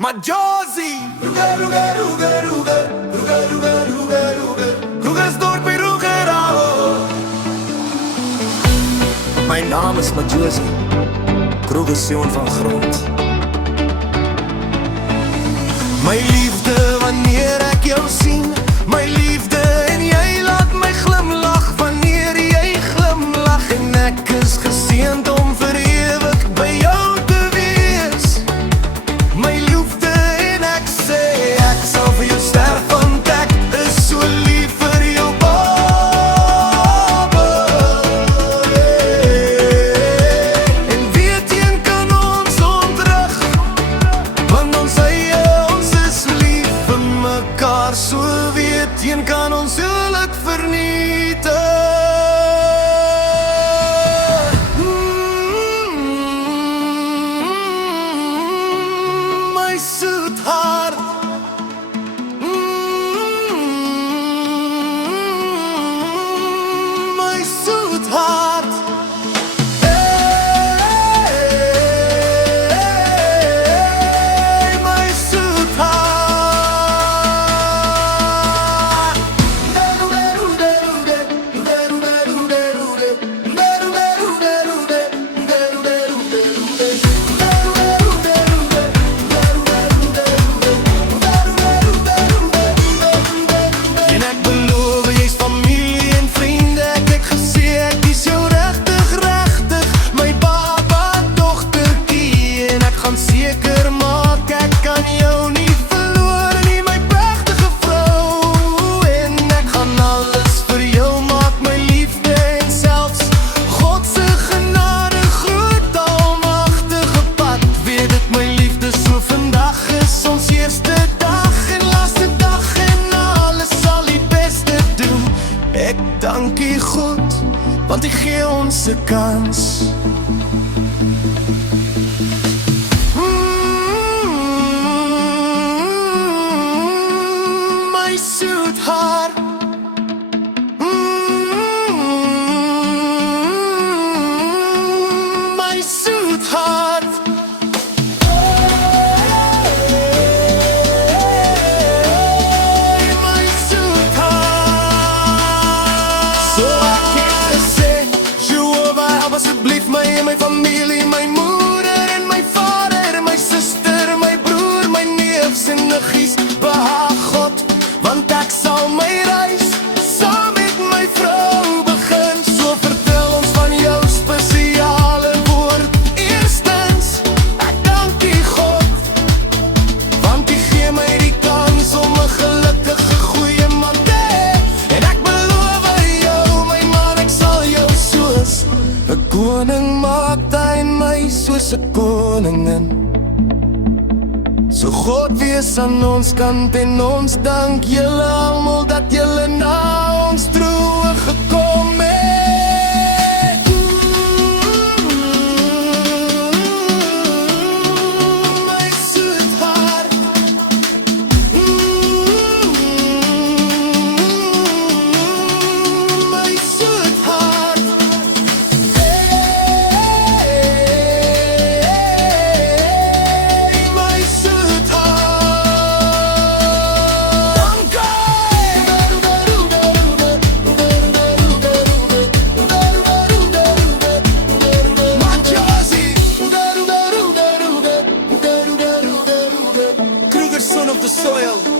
Majozi Krugersdorp bij Roegerau. Mijn naam is Majozi, Krugerszoon van grond. Mijn liefde wanneer ek jou sien, mijn liefde en jy laat my glimlach wanneer jy glimlach. En ek is geseënd om vir ewig by jou te wees. My liefde en ek sê ek sal vir jou sterf want ek is so lief vir jou babe. En weet jy kan ons ontrug, want ons eie ons is lief vir mekaar. So weet jy kan ons huwelik vernietig. My sweetheart, my sweetheart. Hey, my sweetheart. En ek beloof jy's familie en vriende. Ek het gesê ek is jou regtig, my baba dogtertjie. En ek gaan seker maak ek kan jou nie verloor nie, my pragtige vrou. En ek gaan alles vir jou maak, my liefde en selfs God se genade groot almagtige pad. Weet dit my liefde, so vandag is ons eerste dag en laaste dag en alles sal die beste doen. Ek dank U God, want U gee ons 'n kans. My sweetheart. My sweetheart. My sweetheart. So ek het gesê, Jehovah, help asseblief my en my familie, my moeder en my vader en my suster, my broer, my neefs en niggies. Behaag God, want ek sal my reis saam met my vrou begin. So vertel ons van jou spesiale woord. Eerstens, ek dank U God, want U gee my die kans om 'n gelukkige goeie man te hê. En ek beloof aan jou, my man, ek sal jou soos 'n koning maak, hy my soos 'n koningin. So God wees aan ons kant en ons dank julle almal dat julle na ons troe gekom het. My sweetheart. My sweetheart. Hey, my Krugerson of the soil.